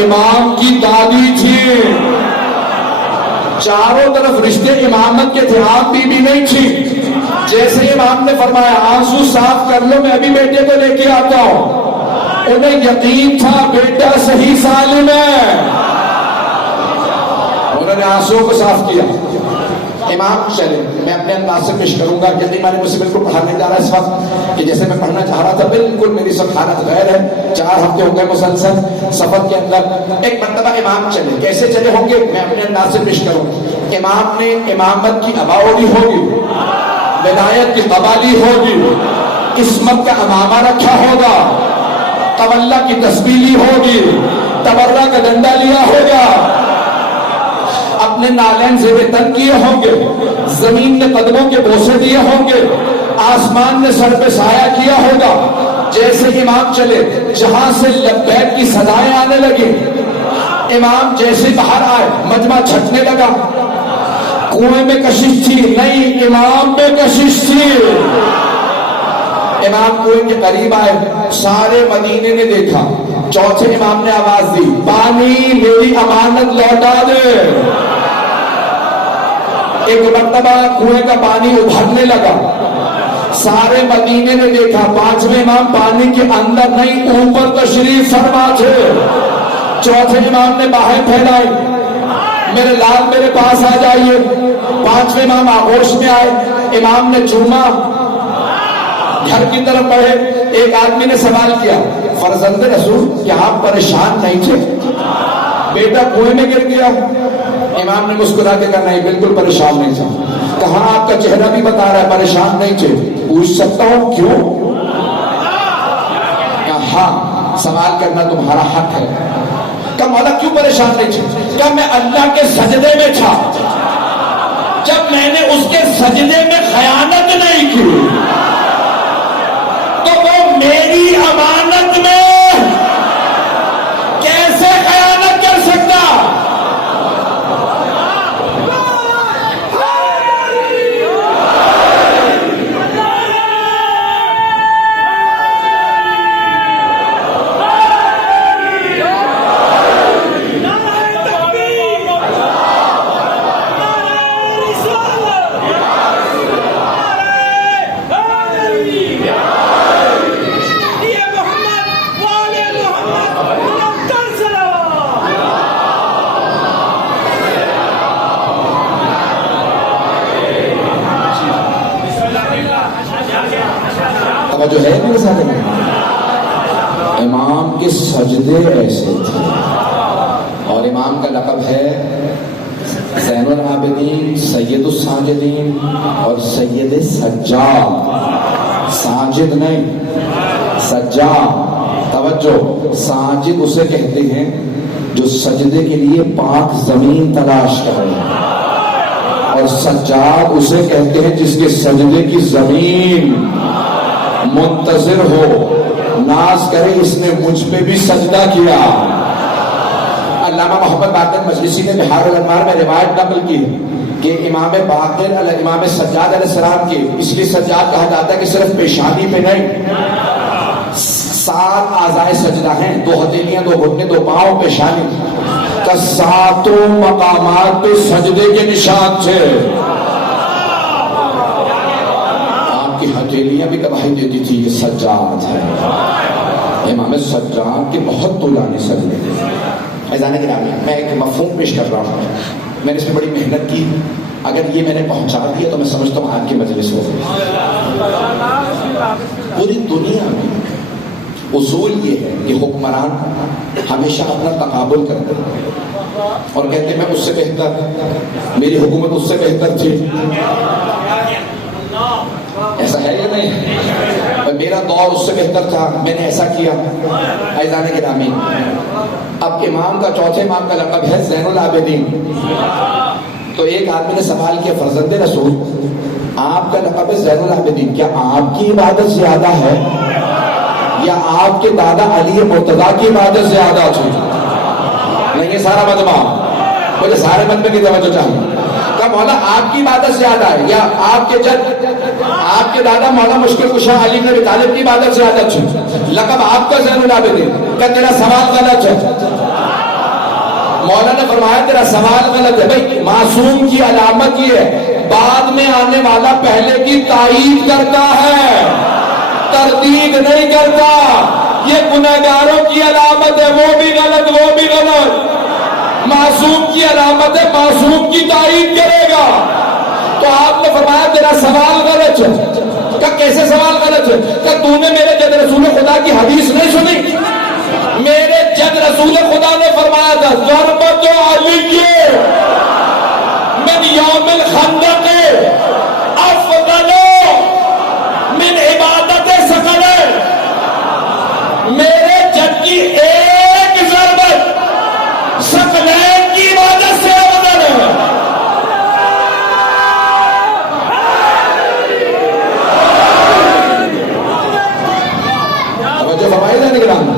امام کی دادی تھی، چاروں طرف رشتے امامت کے تھے، آپ بی بی نہیں تھی۔ جیسے امام نے فرمایا آنسو صاف کر لو، میں ابھی بیٹے کو لے کے آتا ہوں، انہیں یقین تھا بیٹا صحیح سالم ہے، انہوں نے آنسو کو صاف کیا، امام چلے. میں اپنے انداز سے پیش کروں گا. جلدی مالی مجھ سے بالکل پڑھانے جا رہا ہے اس وقت کہ جیسے میں پڑھنا چاہ رہا تھا بالکل میری سب حالت غیر ہے. 4 ہفتے ہو گئے مسلسل سفر کے اندر. ایک مرتبہ امام چلے. کیسے چلے ہوں گے میں اپنے انداز سے پیش کروں. امام نے امامت کی ابا اوڑھی ہوگی, ولایت کی قبالی ہوگی, قسمت کا امامہ رکھا ہوگا, تولا کی تسبیح لی ہوگی, تبرہ کا ڈنڈا لیا ہوگا, اپنے نالین زیر تن کیے ہوں گے, زمین نے قدموں کے بوسے دیے ہوں گے, آسمان نے سر پہ سایہ کیا ہوگا. جیسے امام چلے جہاں سے لبیک کی صدائیں آنے لگی, امام جیسے باہر آئے مجمع چھٹنے لگا. کنویں میں کشش تھی نہیں, امام میں کشش تھی. امام کنویں کے قریب آئے, سارے مدینے نے دیکھا. چوتھے امام نے آواز دی, پانی میری امانت لوٹا دے. ایک مرتبہ کنویں کا پانی ابھرنے لگا, سارے مدینے نے دیکھا. پانچویں امام پانی کے اندر نہیں اوپر تشریف فرما تھے. چوتھے امام نے باہیں پھیلائی, میرے لال میرے پاس آ جائیے. پانچویں امام آغوش میں آئے, امام نے چوما, گھر کی طرف بڑھے. ایک آدمی نے سوال کیا, فرزند رسول کیا آپ پریشان نہیں تھے؟ بیٹا کنویں میں گر گیا. امام نے مسکرا کے کہا نہیں بالکل پریشان نہیں تھا. کہاں آپ کا چہرہ بھی بتا رہا ہے پریشان نہیں تھے. پوچھ سکتا ہوں کیوں؟ ہاں سوال کرنا تمہارا حق ہے. کہا مولا کیوں پریشان نہیں تھے؟ کہا میں اللہ کے سجدے میں تھا, جب میں نے اس کے سجدے میں خیانت نہیں کی تو وہ میری امانت میں کیسے خیانت کر سکتا؟ جو ہے میرے ساتھ امام کے سجدے ایسے تھے. اور امام کا لقب ہے زین العابدین, سید الساجدین اور سید سجاد. ساجد نہیں سجاد. توجہ, ساجد اسے کہتے ہیں جو سجدے کے لیے پاک زمین تلاش کرے, اور سجاد اسے کہتے ہیں جس کے سجدے کی زمین منتظر ہو, ناز کرے اس نے مجھ پہ بھی سجدہ کیا. علامہ محمد باقر مجلسی نے بہار الانوار میں روایت نقل کی کہ امام باقر امام سجاد علیہ السلام کی, اس لیے سجاد کہا جاتا ہے کہ صرف پیشانی پہ نہیں, 7 اعضائے سجدہ ہیں, 2 ہتھیلیاں, 2 گھٹنے, 2 پاؤں, پیشانی کا 7 مقامات پہ سجدے کے نشان تھے. ہتھیلیاں بھی گواہی دیتی تھی کہ سجاد ہے. امام سجاد کے بہت طولانی سجدے تھے. ایزان گرامی, میں ایک مفہوم پیش کر رہا ہوں, میں نے اس میں بڑی محنت کی. اگر یہ میں نے پہنچا دیا تو میں سمجھتا ہوں آپ کی مجلس ہو گئی. پوری دنیا میں اصول یہ ہے کہ حکمران ہمیشہ اپنا تقابل کرتے ہیں اور کہتے ہیں میں اس سے بہتر, میری حکومت اس سے بہتر تھی. ایسا ہے یا نہیں؟ میرا دور اس سے بہتر تھا, میں نے ایسا کیا. ایزان گرامی, اب امام کا, چوتھے امام کا لقب ہے زین العابدین. تو ایک آدمی نے سوال کیا, فرزند رسول آپ کا لقب ہے زین العابدین, کیا آپ کی عبادت زیادہ ہے یا آپ کے دادا علی مرتضیٰ کی عبادت زیادہ تھی؟ نہیں, یہ سارا مجمع, مجھے سارے مجمع کی توجہ چاہیے. کہ مولا آپ کی عبادت زیادہ ہے یا آپ کے جد, آپ کے دادا مولا مشکل کشا علی بن ابی طالب کی عبادت زیادہ تھی؟ لقب آپ کا زین العابدین. کہ تیرا سوال غلط ہے. مولا نے فرمایا تیرا سوال غلط ہے. بھائی معصوم کی علامت یہ ہے, بعد میں آنے والا پہلے کی تائید کرتا ہے, تردید نہیں کرتا. یہ گنہگاروں کی علامت ہے, وہ بھی غلط وہ بھی غلط. معصوم کی علامت ہے, معصوم کی تائید کرے گا. تو آپ نے فرمایا تیرا سوال غلط ہے. کہ کیسے سوال غلط ہے؟ کہ تو نے میرے جد رسول خدا کی حدیث نہیں سنی؟ میرے جد رسول خدا نے فرمایا تھا ضربت علی من یوم الخندق افضل من عبادت ثقل. میرے جد کی ایک ضربت ثقلین کی عبادت سے افضل ہے. توجہ فرمائیے ذرا نگران.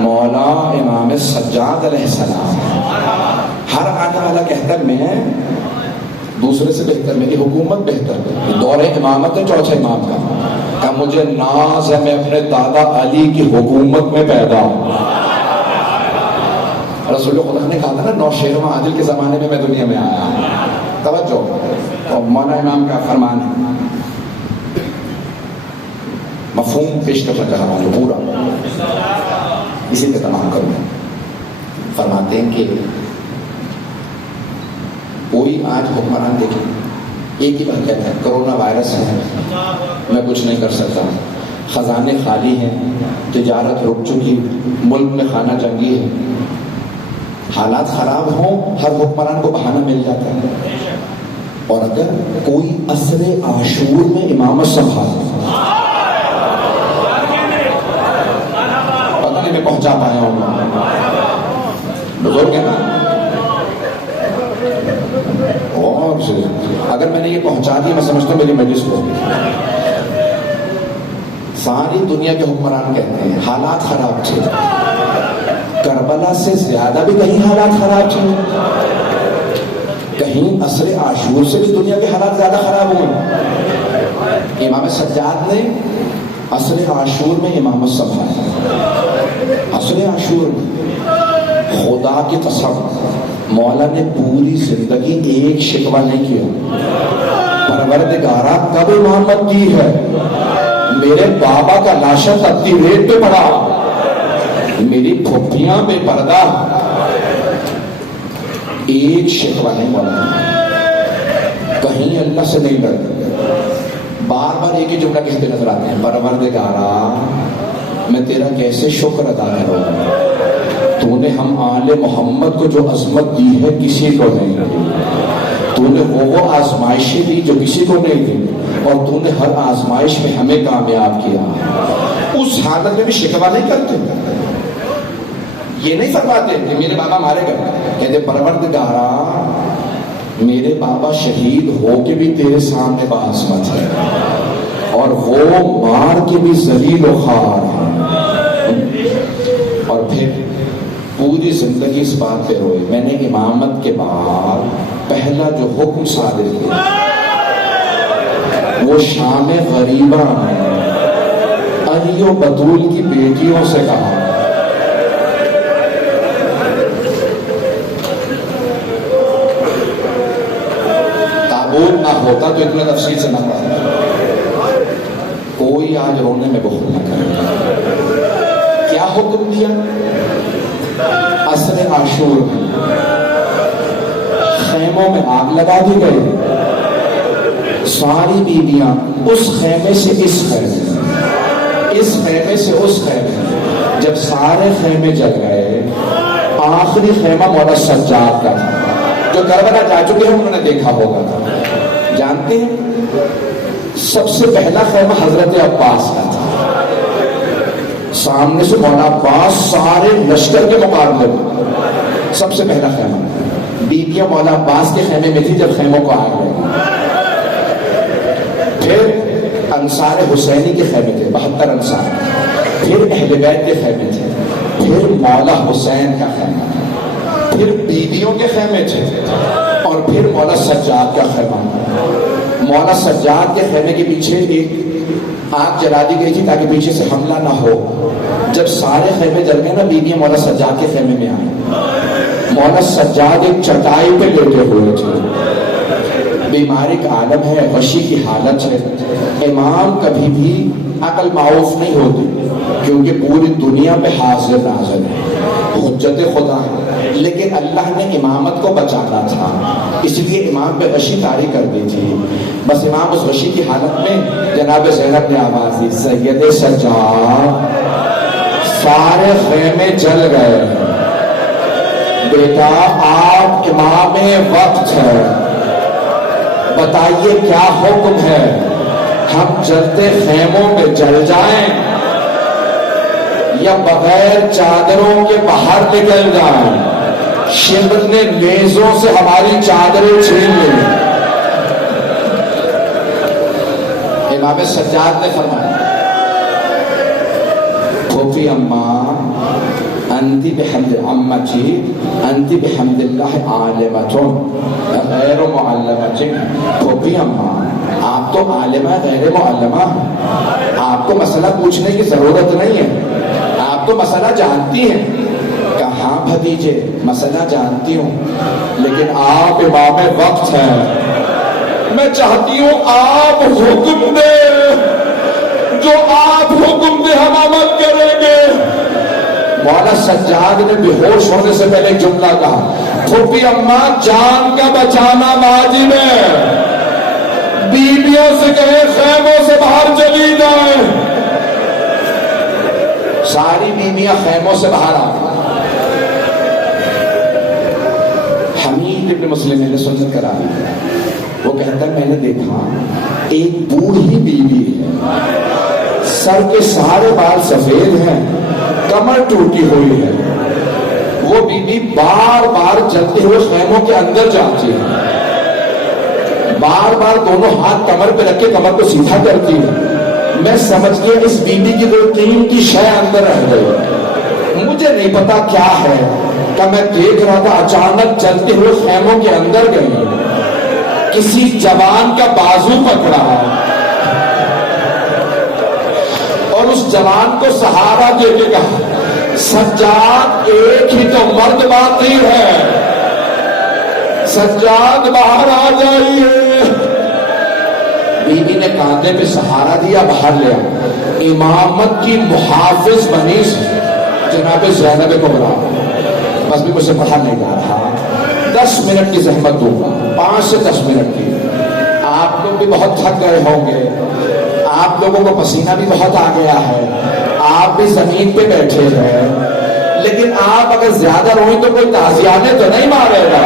مولا امام سجاد علیہ السلام ہر آنے والا کہتا ہے میں دوسرے سے بہتر، میری حکومت بہتر ہے. دور امامت ہے چوتھے امام کا. کہ مجھے ناز ہے میں اپنے دادا علی کی حکومت میں پیدا ہوں. رسول خدا نے کہا تھا نا 9 شیروں عادل کے زمانے میں دنیا میں آیا. توجہ، تو مولا امام کا فرمان ہے، مفہوم پیش کرنا چاہ رہا ہوں پورا، اسی پہ تمام کروں. فرماتے ہیں کہ کوئی آج حکمران دیکھیں ایک ہی بات کہتا ہے کرونا وائرس ہے، میں کچھ نہیں کر سکتا، خزانے خالی ہیں، تجارت رک چکی، ملک میں خانہ جنگی ہے. حالات خراب ہوں ہر حکمران کو بہانہ مل جاتا ہے. اور اگر کوئی عصر عاشور میں امامت سنبھال میں پہنچا پایا ہوں بزرگ ہے نا، اور اگر میں نے یہ پہنچا دی میں سمجھتا ہوں میری مجلس کو ساری دنیا کے حکمران کہتے ہیں حالات خراب تھے. کربلا سے زیادہ بھی کہیں حالات خراب تھے، کہیں عصر عاشور سے بھی دنیا کے حالات زیادہ خراب ہوئے. امام سجاد نے عصر عاشور میں امامت سنبھالی. عصر عاشور میں خدا کی قسم مولا نے پوری زندگی ایک شکوہ نہیں کیا. پروردگارہ کب امامت کی ہے؟ میرے بابا کا لاشا تبتی ریت پہ پڑا، میری پھپھیاں بے پردہ، ایک شکوہ نہیں مولا. کہیں اللہ سے نہیں ڈرتے، بار بار ایک ہی جملہ کہتے نظر آتے ہیں پروردگارہ میں تیرا کیسے شکر ادا کروں، تو نے ہم آل محمد کو جو عظمت دی ہے کسی کو نہیں دی، تو نے وہ آزمائشیں دی جو کسی کو نہیں دی، اور تو نے ہر آزمائش میں ہمیں کامیاب کیا. اس حالت میں بھی شکوہ نہیں کرتے، یہ نہیں فرماتے کہ میرے بابا مارے گئے، کہتے پروردگارہ میرے بابا شہید ہو کے بھی تیرے سامنے بعظمت ہے، اور وہ مار کے بھی ذلیل و خوار ہے. اور پھر پوری زندگی اس بات پہ روئے میں نے امامت کے بعد پہلا جو حکم صادر کیا وہ شام غریبہ میں علی و بطول کی بیٹیوں سے کہا تابوت نہ ہوتا تو اتنا تفصیل سے نہ پڑھتا، کوئی آج رونے میں بخل نہ کرے. کیا حکم دیا؟ عصر عاشور میں خیموں میں آگ لگا دی گئی، ساری بیویاں اس خیمے سے اس خیمے، اس خیمے سے اس خیمے. جب سارے خیمے جل گئے آخری خیمہ مولا سجاد کا تھا، جو کربلا جا چکے ہیں انہوں نے دیکھا ہوگا. جانتے ہیں سب سے پہلا خیمہ حضرت عباس کا تھا. سامنے سے مولا عباس سارے لشکر کے مقابلے میں سب سے پہلا خیمہ. بیویاں مولا عباس کے خیمے میں تھی جب خیموں کو آگ لگی. پھر انصار حسینی کے خیمے تھے 72 انصار، پھر اہل بیت کے خیمے تھے، پھر مولا حسین کا خیمہ، پھر بیویوں کے خیمے تھے، اور پھر مولا سجاد کا خیمہ. مولا سجاد کے خیمے کے پیچھے ایک آگ جلا دی گئی تھی تاکہ پیچھے سے حملہ نہ ہو. جب سارے خیمے جل گئے نا بیویاں مولا سجاد کے خیمے میں آئیں. مولا سجاد ایک چٹائی پہ لیٹے ہوئے تھے، بیماری کا عالم ہے، غشی کی حالت ہے. امام کبھی بھی عقل معروف نہیں ہوتی، کیونکہ پوری دنیا پہ حاضر ناظر ہے، حجت خدا ہے. لیکن اللہ نے امامت کو بچانا تھا، اس لیے امام پہ غشی طاری کر دی تھی. بس امام اس غشی کی حالت میں جناب زینب نے آواز دی، سید سجاد سارے خیمے جل گئے، بیٹا آپ امام وقت ہے، بتائیے کیا حکم ہے، ہم جلتے خیموں میں جل جائیں یا بغیر چادروں کے باہر نکل جائیں؟ شمر نے نیزوں سے ہماری چادریں چھین لی. امام سجاد نے فرمایا، پھوپھی اماں انتی بحمد امتی انتی بحمد اللہ عالمتن غیر معلمتن. پھوپھی اماں آپ تو عالمہ غیر معلمہ، آپ کو مسئلہ پوچھنے کی ضرورت نہیں ہے، آپ تو مسئلہ جانتی ہیں. کہا ہاں بھتیجے مسئلہ جانتی ہوں، لیکن آپ امام وقت ہیں، میں چاہتی ہوں آپ حکم دے، جو آپ حکم دے ہم عمل کریں گے. مولا سجاد نے بے ہوش ہونے سے پہلے ایک جملہ کہا، پھوپھی اماں جان کا بچانا واجب ہے، بیویوں سے کہے خیموں سے باہر چلی جائیں. ساری بیویاں خیموں سے باہر آ گئی. حمید ابن مسلم نے سنت کرا دی، وہ کہتا ہے میں نے دیکھا ایک بوڑھی بیوی ہے، سر کے سارے بال سفید ہیں، کمر ٹوٹی ہوئی ہے. وہ بیوی بار بار جلتے ہوئے خیموں کے اندر جاتی ہے، بار بار دونوں ہاتھ کمر پہ رکھ کے کمر کو سیدھا کرتی ہے. میں سمجھ گیا اس بیوی کی کوئی قیمتی شے اندر رہ گئی، مجھے نہیں پتا کیا ہے. کہ میں دیکھ رہا تھا اچانک چلتے ہوئے خیموں کے اندر گئی، کسی جوان کا بازو پکڑا اور اس جوان کو سہارا دے کے کہا، سجاد ایک ہی تو مرد باقی ہے، سجاد باہر آ جائیے. بیوی نے کاندھے پہ سہارا دیا، باہر لیا. امامت کی محافظ بنی جناب زینب کبریٰ. بس بھی مجھ سے پڑھا نہیں جا رہا، 10 منٹ کی زحمت دوں گا، 5 سے 10 منٹ کی. آپ لوگ بھی بہت تھک گئے ہوں گے، آپ لوگوں کو پسینہ بھی بہت آ گیا ہے، آپ بھی زمین پہ بیٹھے ہیں، لیکن آپ اگر زیادہ روئیں تو کوئی تازیانے تو نہیں مارے گا.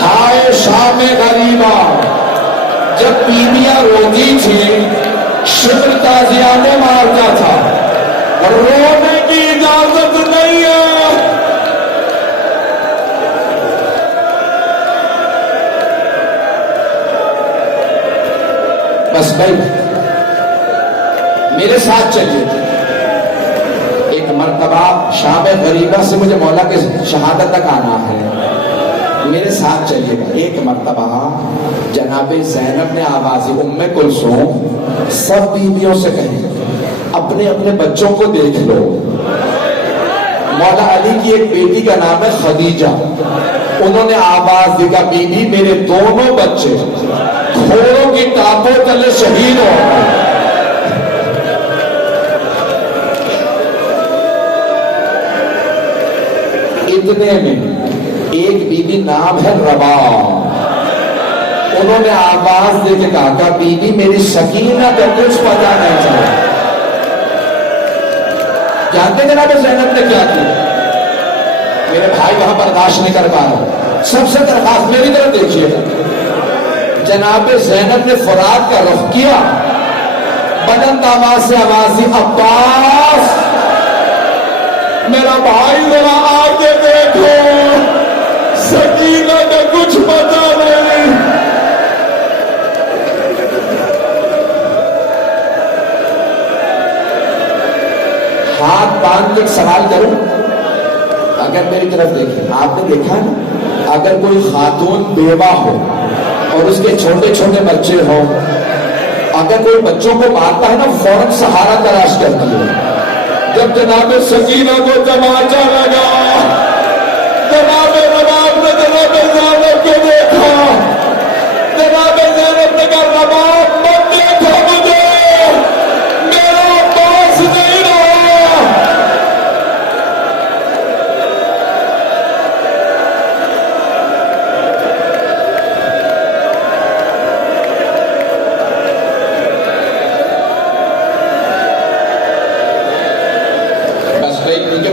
ہائے شام غریبہ، جب بیویاں روتی تھی شکر تازیانے مارتا تھا، اور رونے کی اجازت نہیں ہے. بس بھائی میرے ساتھ چلیے. ایک مرتبہ شام غریبہ سے مجھے مولا کے شہادت تک آنا ہے، میرے ساتھ چلیے گا. ایک مرتبہ جناب زینب نے آواز دی، ام کلثوم سب بیویوں سے کہیں اپنے اپنے بچوں کو دیکھ لو. مولا علی کی ایک بیٹی کا نام ہے خدیجہ، انہوں نے آواز دی، بی بی میرے دونوں بچے گھوڑوں کی ٹانپوں تلے شہید ہو گئے. اتنے میں ایک بی بی نام ہے رباح، انہوں نے آواز دے کے کہا کہ بی بی میری سکینہ کا کچھ پتا نہیں چلا. جانتے جناب زینب نے کیا کیا؟ میرے بھائی وہاں برداشت نہیں کر پا رہے، سب سے درخواست میری طرف دیکھیے. جناب زینب نے فرات کا رخ کیا، بلند آواز سے آواز دی، عباس میرا بھائی ذرا آگے دیکھو، سکینہ کا کچھ پتا نہیں. ہاتھ باندھ کے سوال کروں، اگر میری طرف دیکھیں، آپ نے دیکھا نا اگر کوئی خاتون بیوہ ہو اور اس کے چھوٹے چھوٹے بچے ہوں، اگر کوئی بچوں کو مارتا ہے نا فوراً سہارا تلاش کرتی ہے. جب جناب سکینہ کو تماچا لگا، جناب رباب نے جناب زینب کو دیکھا،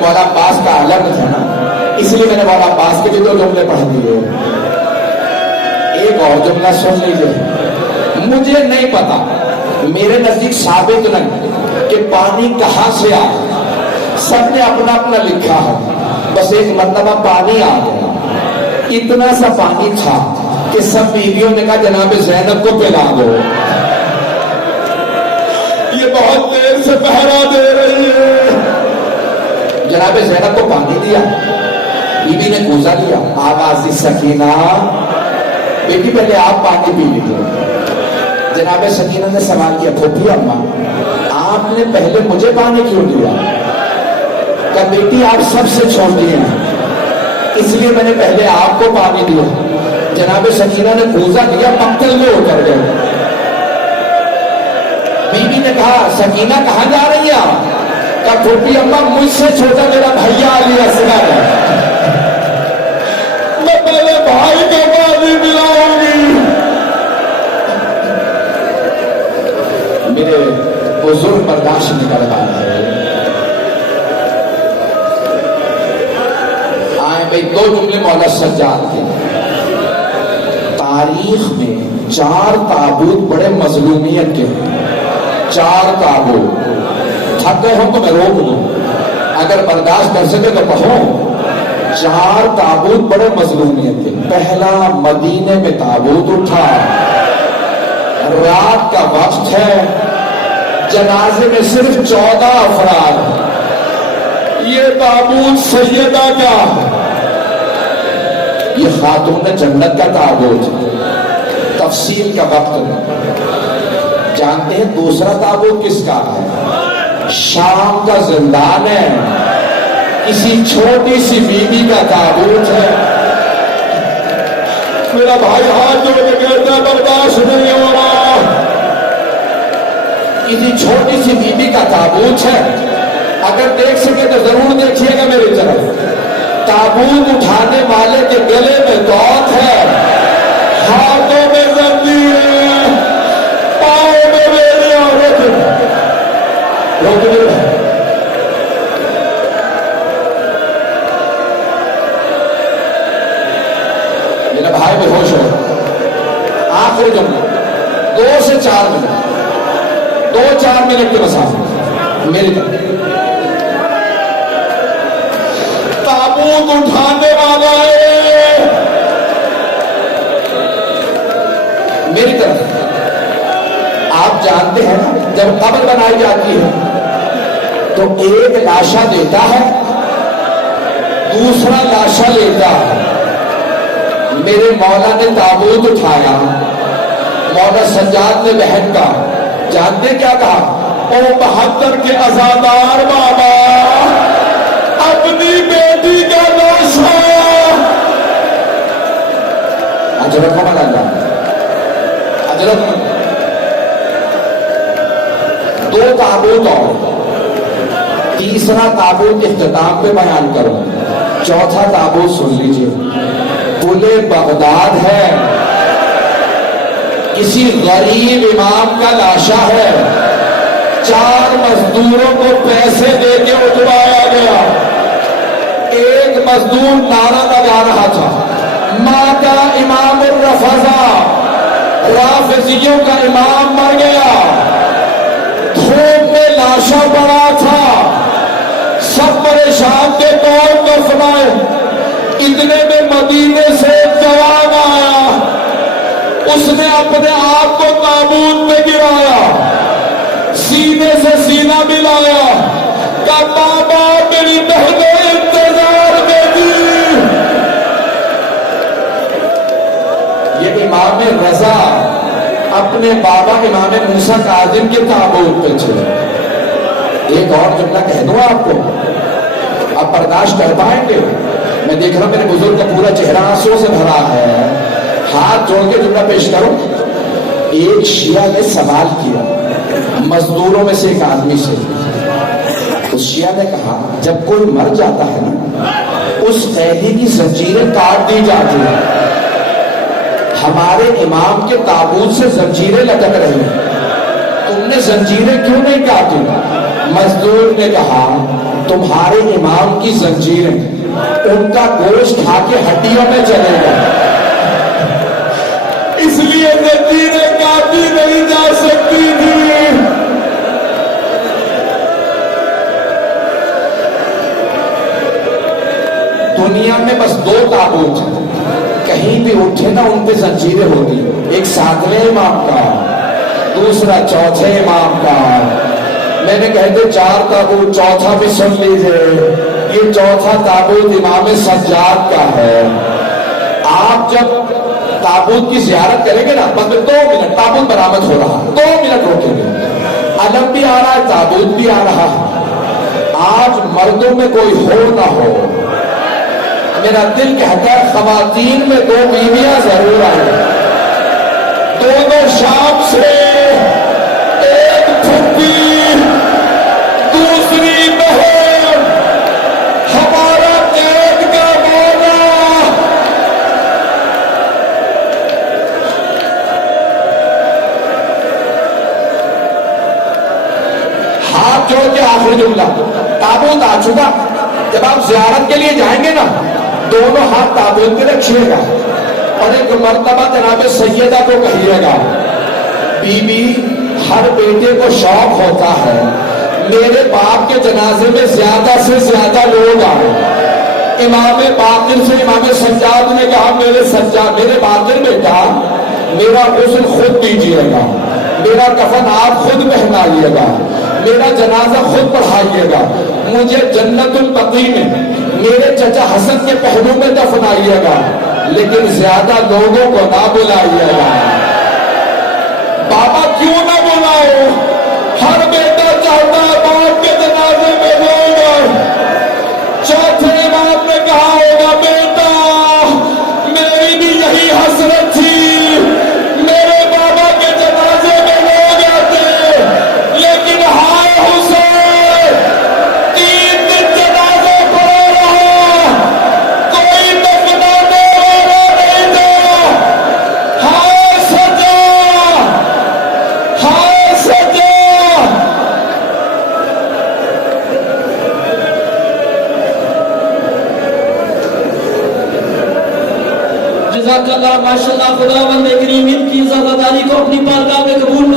مولا عباس کا علم تھا نا، اس لیے میں نے مولا عباس کے بھی 2 جملے پڑھ دیے. ایک اور جملہ سن لیجیے. مجھے نہیں پتا، میرے نزدیک ثابت نہیں کہ پانی کہاں سے آیا، سب نے اپنا اپنا لکھا ہے. بس ایک مرتبہ پانی آ گیا، اتنا سا پانی تھا کہ سب بیویوں نے کہا جناب زینب کو پلا دو، یہ بہت دیر سے پہرا دے رہی ہے. جناب زینب کو پانی دیا، بیوی نے کوزہ لیا. آواز سکینہ، بیٹی پہلے آپ پانی پی لیجیے. جناب سکینہ نے سوال کیا پھوپھی اماں آپ نے پہلے مجھے پانی کیوں دیا؟ کہ بیٹی آپ سب سے چھوٹی ہیں اس لیے میں نے پہلے آپ کو پانی دیا. جناب سکینہ نے کوزہ دیا، مقتل میں اتر گئے. بیوی نے کہا سکینہ کہاں جا رہی ہیں؟ کہ پھوپھی اماں مجھ سے چھوٹا میرا بھیا علی اصغر ہے، میں پہلے بھائی کو پانی پلاؤں گی. میرے بزرگ برداشت نہیں کر پا رہے. آئے بھائی 2 جملے مولا سجاد کے. تاریخ میں 4 تابوت بڑے مظلومیت کے ہیں. 4 تابوت. تھک گئے ہوں تو میں روک دوں، اگر برداشت کر سکے تو کہو. 4 تابوت بڑے مظلومیت کے. پہلا مدینے میں تابوت اٹھا، رات کا وقت ہے، جنازے میں صرف 14 افراد. یہ تابوت سیدہ کا، یہ خاتون جنت کا تابوت. تفصیل کا وقت جانتے ہیں. دوسرا تابوت کس کا ہے؟ شام کا زندان ہے، کسی چھوٹی سی بیوی کا تابوت ہے. میرا بھائی ہاتھ جوڑ کے کہتا ہے برداشت نہیں ہو رہا. کسی چھوٹی سی بیوی کا تابوت ہے. اگر دیکھ سکے تو ضرور دیکھیے گا میری طرف. تابوت اٹھانے والے کے گلے میں دوت ہے، ہاتھوں میں زنجیر، پاؤں میں بیڑیاں. روک میرا بھائی بے ہوش ہو. آخری جملہ 2 سے 4 منٹ، 2-4 منٹ کے مسافت میری طرف. تابوت اٹھانے والا ہے میری طرف. آپ جانتے ہیں نا جب قبر بنائی جاتی ہے تو ایک لاشا دیتا ہے، دوسرا لاشا لیتا ہے. میرے مولا نے تابوت اٹھایا، مولا سجاد نے بہن کا جانتے کیا کہا؟ او 72 کے عزادار بابا، اپنی بیٹی کا لاشا. اجرت کھانا لا جانا، اجرت 2 تابوت اور. تیسرا تابوت اختتام پہ بیان کروں. چوتھا تابوت سن لیجیے. پلے بغداد ہے، کسی غریب امام کا لاشا ہے. 4 مزدوروں کو پیسے دے کے اٹھوایا گیا. ایک مزدور نعرہ لگا رہا تھا ماتا امام الرفضا، رافضیوں کا امام مر گیا. دھوپ میں لاشا پڑا تھا، سب پریشان کے کون دفنائے. اتنے میں مدینے سے ایک جوان آیا، اس نے اپنے آپ کو تابوت میں گرایا، سینے سے سینہ ملایا، کہا بابا میری بہنیں انتظار میں تھی. یہ امام رضا اپنے بابا امام موسیٰ کاظم کے تابوت پہ تھے. ایک اور جملہ کہہ دوں آپ کو، آپ برداشت کر پائیں گے؟ میں دیکھ رہا ہوں میرے بزرگ کا پورا چہرہ آنسوں سے بھرا ہے. ہاتھ جوڑ کے جملہ پیش کرو. ایک شیعہ نے سوال کیا مزدوروں میں سے ایک آدمی سے. اس شیعہ نے کہا جب کوئی مر جاتا ہے نا اس قیدی کی زنجیریں کاٹ دی جاتی ہیں، ہمارے امام کے تابوت سے زنجیریں لٹک رہی ہیں، تم نے زنجیریں کیوں نہیں کاٹی؟ مزدور نے کہا تمہارے امام کی زنجیریں ان کا گوشت کھا کے ہڈیوں میں چلے گا، اس لیے زنجیریں کاٹی نہیں جا سکتی تھی۔ دنیا میں بس 2 تابوت ہیں، کہیں بھی اٹھے نا ان پہ زنجیریں ہوتی، ایک 7ویں امام کا، دوسرا 4تھے امام کا۔ میں نے کہتے 4 تابوت، 4تھا بھی سن لیجئے، یہ 4تھا تابوت امام سجاد کا ہے۔ آپ جب تابوت کی زیارت کریں گے نا، بس 2 منٹ، تابوت برآمد ہو رہا، 2 منٹ روکیں گے، علم بھی آ رہا ہے، تابوت بھی آ رہا ہے۔ آج مردوں میں کوئی ہو نہ ہو، میرا دل کہتا ہے خواتین میں 2 بیویاں ضرور آئیں، دونوں شام سے، ایک پھپھی دوسری بہن، ہمارا قید کا مولا۔ ہاتھ جوڑ کے آخری جملہ، تابوت آ چکا، جب آپ زیارت کے لیے جائیں گے نا، دونوں ہاتھ تابوت پہ رکھیے گا اور ایک مرتبہ جناب سیدہ کو کہیے گا، بی بی ہر بیٹے کو شوق ہوتا ہے میرے باپ کے جنازے میں زیادہ سے زیادہ لوگ آئے۔ امام باقر سے امام سجاد نے کہا، میرے باقر بیٹا میرا غسل خود دیجیے گا، میرا کفن آپ خود پہنائیے گا، میرا جنازہ خود پڑھائیے گا، مجھے جنت البقیع میں میرے چچا حسن کے پہلو میں دفنائیے گا، لیکن زیادہ لوگوں کو نہ بلائیے گا۔ بابا کیوں نہ بلاؤ؟ ہر بیٹا چاہتا ہے باپ کے جنازے میں لوگ آئے۔ 4تھے امام نے کہا ہوگا، بیٹا میری بھی یہی حسرت تھی، میرے بابا کے جنازے میں لوگ آتے، لیکن ہائے حسین 3 دن جنازے پڑھا رہا، کوئی دفنانے والا نہیں تھا۔ ہائے سجا، ہائے سجا۔ جزاک اللہ، ماشاءاللہ، خداوند کریم ان کی عزاداری کو اپنی بارگاہ میں قبول